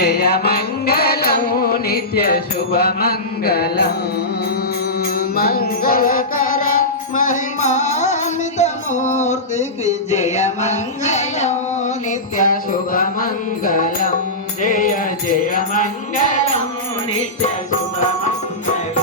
జయమంగళం నిత్య శుభమంగళం. మంగళకర మహిమామితమూర్తికి జయమంగళం నిత్య శుభమంగళం. జయ జయమంగళం నిత్య శుభమంగళం.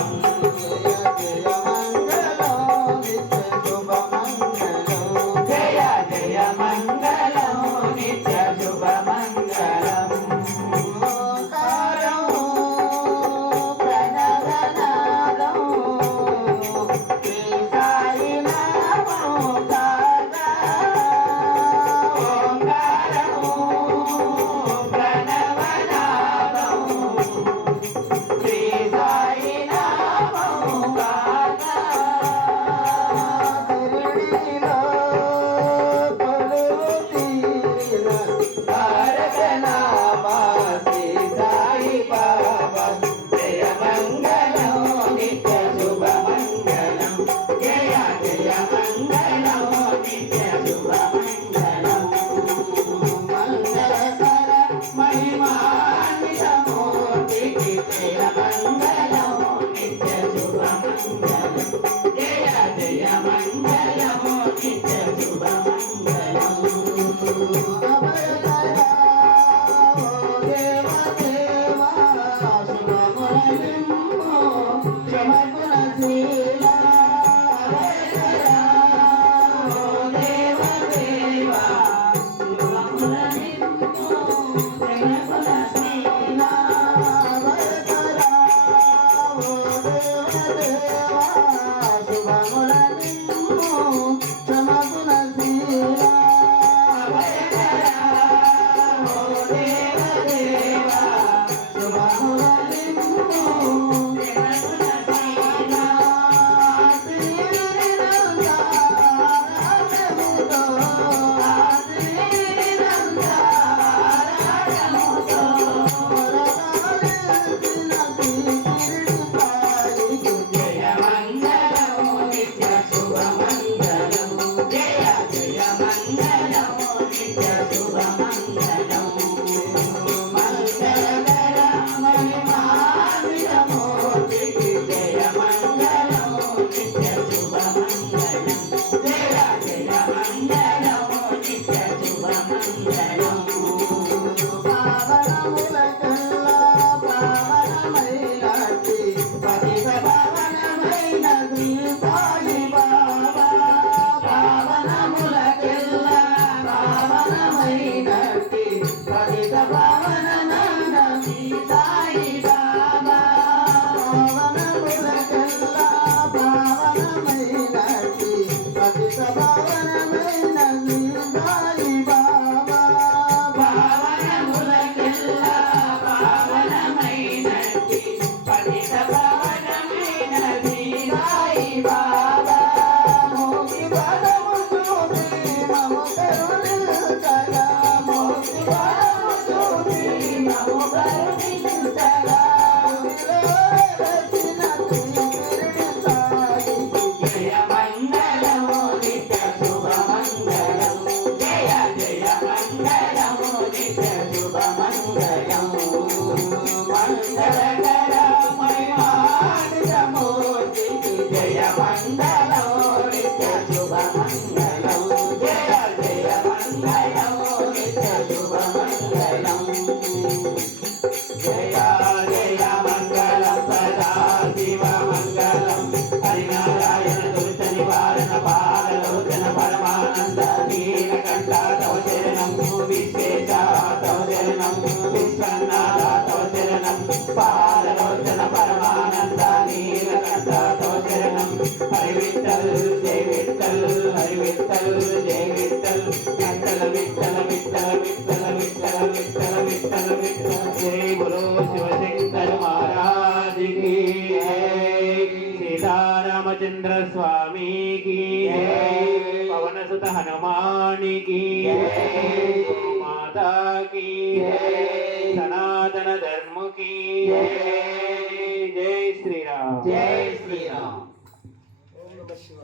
శుభముల Kamu bisa. సీతారామచంద్ర స్వామికి పవనసుత హనుమానికి మాతాకి సనాతన ధర్ముకి జై శ్రీరామ్. జై శ్రీరామ్.